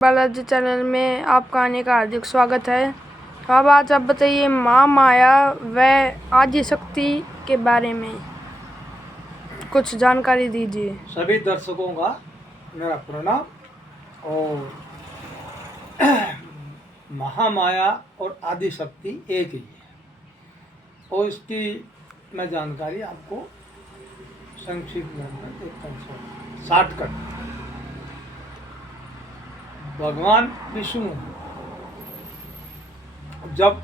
Balaji channel में आपका आने का हार्दिक स्वागत है। अब आज आप बताइए महामाया व आदिशक्ति के बारे में कुछ जानकारी दीजिए। सभी दर्शकों का मेरा प्रणाम। और महामाया और आदिशक्ति एक ही है और इसकी मैं जानकारी आपको संक्षिप्त में देता हूँ। शॉर्टकट। भगवान विष्णु जब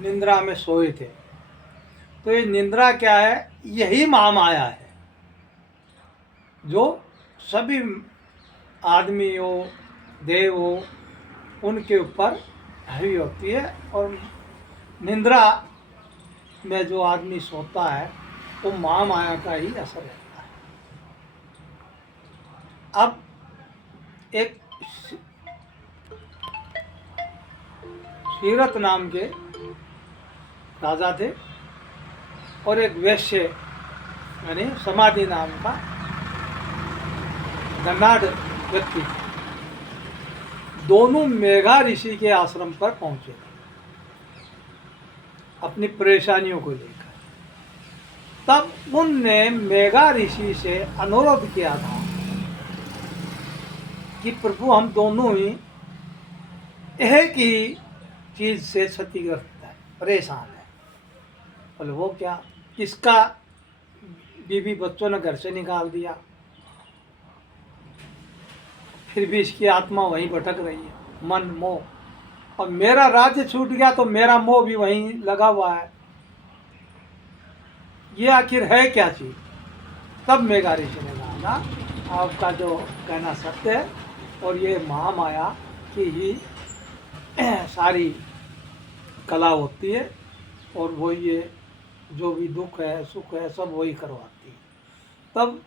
निद्रा में सोए थे तो ये निद्रा क्या है? यही महामाया है जो सभी आदमी हो, देव हो, उनके ऊपर हावी होती है। और निद्रा में जो आदमी सोता है वो महामाया का ही असर रहता है। अब एक सीरत नाम के राजा थे और एक वैश्य यानी समाधि नाम का धनाढ़ व्यक्ति। दोनों मेघा ऋषि के आश्रम पर पहुंचे अपनी परेशानियों को लेकर। तब उनने मेघा ऋषि से अनुरोध किया था कि प्रभु हम दोनों ही एक ही चीज से क्षतिग्रस्त है, परेशान है। बोले वो क्या? इसका बीवी बच्चों ने घर से निकाल दिया, फिर भी इसकी आत्मा वहीं भटक रही है, मन मोह। और मेरा राज्य छूट गया तो मेरा मोह भी वहीं लगा हुआ है। ये आखिर है क्या चीज? तब मेघा ऋषि ने कहा आपका जो कहना सत्य है और ये महामाया की ही सारी कला होती है और वो ये जो भी दुख है सुख है सब वही करवाती है। तब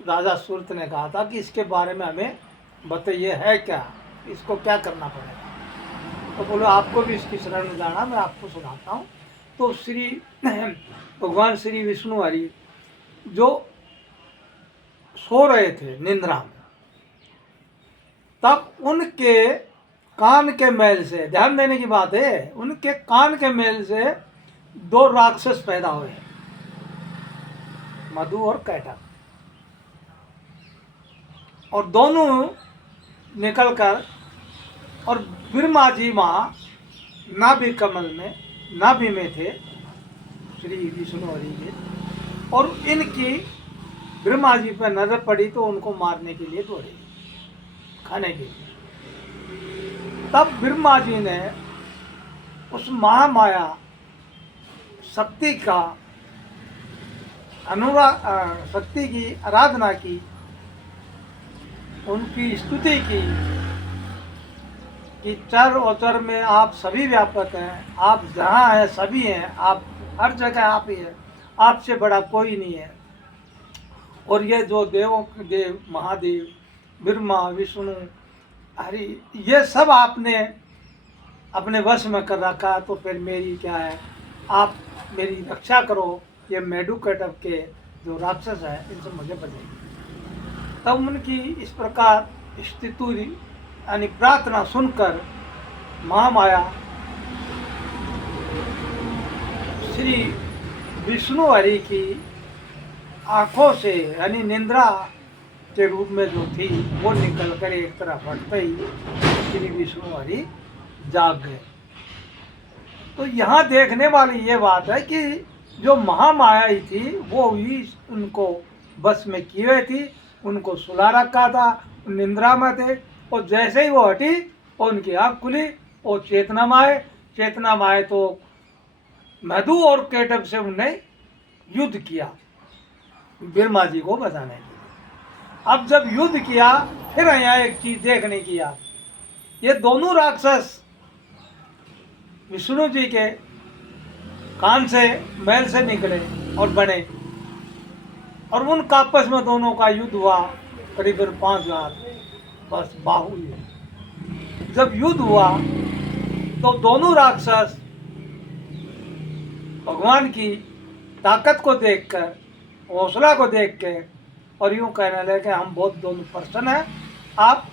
राजा सूरत ने कहा था कि इसके बारे में हमें बताइए, है क्या, इसको क्या करना पड़ेगा? तो बोलो आपको भी इसकी शरण में जाना, मैं आपको सुनाता हूँ। तो श्री भगवान श्री विष्णु हरि जो सो रहे थे निद्रा में, तब उनके कान के मैल से, ध्यान देने की बात है, उनके कान के मैल से दो राक्षस पैदा हुए, मधु और कैटक। और दोनों निकलकर और ब्रह्मा जी माँ नाभि कमल में, नाभि में थे श्री विष्णु हरि के। और इनकी ब्रह्मा जी पर नजर पड़ी तो उनको मारने के लिए दौड़े, खाने के लिए। तब ब्रह्मा जी ने उस महामाया शक्ति का अनुराग, शक्ति की आराधना की, उनकी स्तुति की कि चर और चर में आप सभी व्यापक हैं, आप जहाँ हैं सभी हैं, आप हर जगह आप ही हैं, आपसे बड़ा कोई नहीं है। और ये जो देवों के देव महादेव ब्रह्मा विष्णु हरि, ये सब आपने अपने वश में कर रखा, तो फिर मेरी क्या है? आप मेरी रक्षा करो, ये मेढुकटक के जो राक्षस है इनसे मुझे बचाइए। तब उनकी इस प्रकार स्तुति यानी प्रार्थना सुनकर महामाया श्री विष्णु हरि की आंखों से यानी निद्रा के रूप में जो थी वो निकलकर एक तरफ हटते ही श्री विष्णु हरि जाग गए। तो यहाँ देखने वाली ये बात है कि जो महामाया ही थी वो ही उनको बस में की हुई थी, उनको सुला रखा था, निद्रा में थे। और जैसे ही वो हटी और उनकी आँख खुली और चेतना में आए तो मधु और कैटक से उन्हें युद्ध किया ब्रह्मा जी को बचाने के लिए। अब जब युद्ध किया, फिर यहाँ एक चीज देखने की, ये दोनों राक्षस विष्णु जी के कान से मैल से निकले और बने, और उनका आपस में दोनों का युद्ध हुआ करीब 5000 बस बाहुल्य। जब युद्ध हुआ तो दोनों राक्षस भगवान की ताकत को देखकर, हौसला को देख के और यूँ कहने लगे कि हम बहुत दोनों पर्सन हैं, आप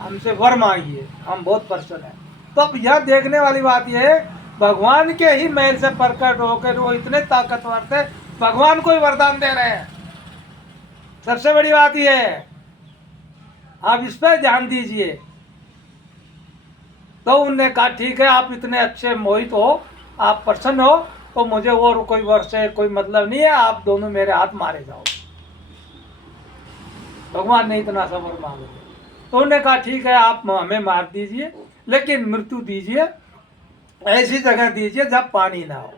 हमसे वर मांगिए, हम बहुत प्रसन्न हैं। तो अब यह देखने वाली बात यह है, भगवान के ही महल से प्रकट होकर वो इतने ताकतवर थे, भगवान को ही वरदान दे रहे हैं। सबसे बड़ी बात यह है, आप इस पर ध्यान दीजिए। तो उनने कहा ठीक है, आप इतने अच्छे मोहित हो, आप प्रसन्न हो, तो मुझे और कोई वर से कोई मतलब नहीं है, आप दोनों मेरे हाथ मारे जाओ। भगवान ने इतना सा वर मांग लिया। तो उन्होंने कहा ठीक है, आप हमें मार दीजिए, लेकिन मृत्यु दीजिए, ऐसी जगह दीजिए जब पानी ना हो।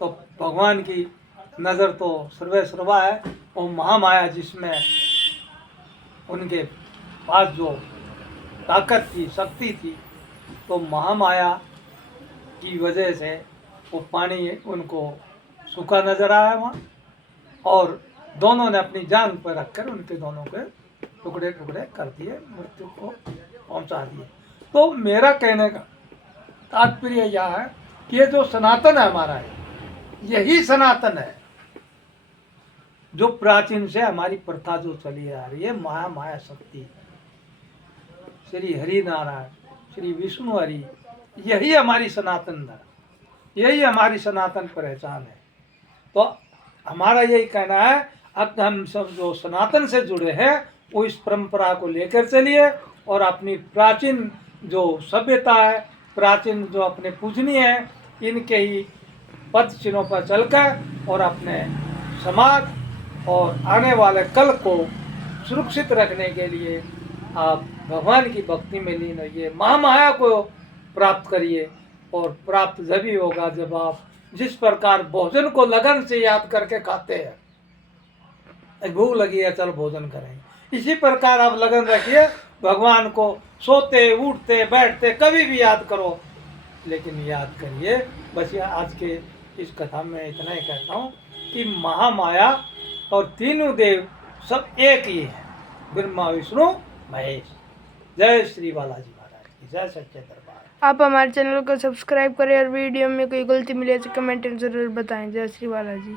तो भगवान की नज़र तो सर्वे सर्वा है, वो महामाया जिसमें उनके पास जो ताकत थी, शक्ति थी, तो महामाया की वजह से वो पानी उनको सूखा नजर आया वहाँ, और दोनों ने अपनी जान पर रखकर उनके दोनों के टुकड़े टुकड़े कर दिए, मृत्यु को पहुंचा दिए। तो मेरा कहने का तात्पर्य यह है कि ये जो सनातन है हमारा है, यही सनातन है, जो प्राचीन से हमारी प्रथा जो चली आ रही है, माया माया शक्ति, श्री हरि नारायण, श्री विष्णु हरि, यही हमारी सनातन धर्म, यही हमारी सनातन पहचान है। तो हमारा यही कहना है, अब हम सब जो सनातन से जुड़े हैं, वो इस परंपरा को लेकर चलिए, और अपनी प्राचीन जो सभ्यता है, प्राचीन जो अपने पूजनीय है, इनके ही पद चिन्हों पर चलकर और अपने समाज और आने वाले कल को सुरक्षित रखने के लिए आप भगवान की भक्ति में लीन होइए, महामाया को प्राप्त करिए। और प्राप्त जभी होगा जब आप जिस प्रकार भोजन को लगन से याद करके खाते हैं, भूख लगी है चल भोजन करेंगे, इसी प्रकार आप लगन रखिए भगवान को, सोते उठते बैठते कभी भी याद करो, लेकिन याद करिए। बस ये आज के इस कथा में इतना ही कहता हूँ कि महामाया और तीनों देव सब एक ही है, ब्रह्मा विष्णु महेश। जय श्री बालाजी महाराज की जय, सच्चे दरबार। आप हमारे चैनल को सब्सक्राइब करें और वीडियो में कोई गलती मिले तो कमेंट में ज़रूर बताएं। जय श्री बालाजी।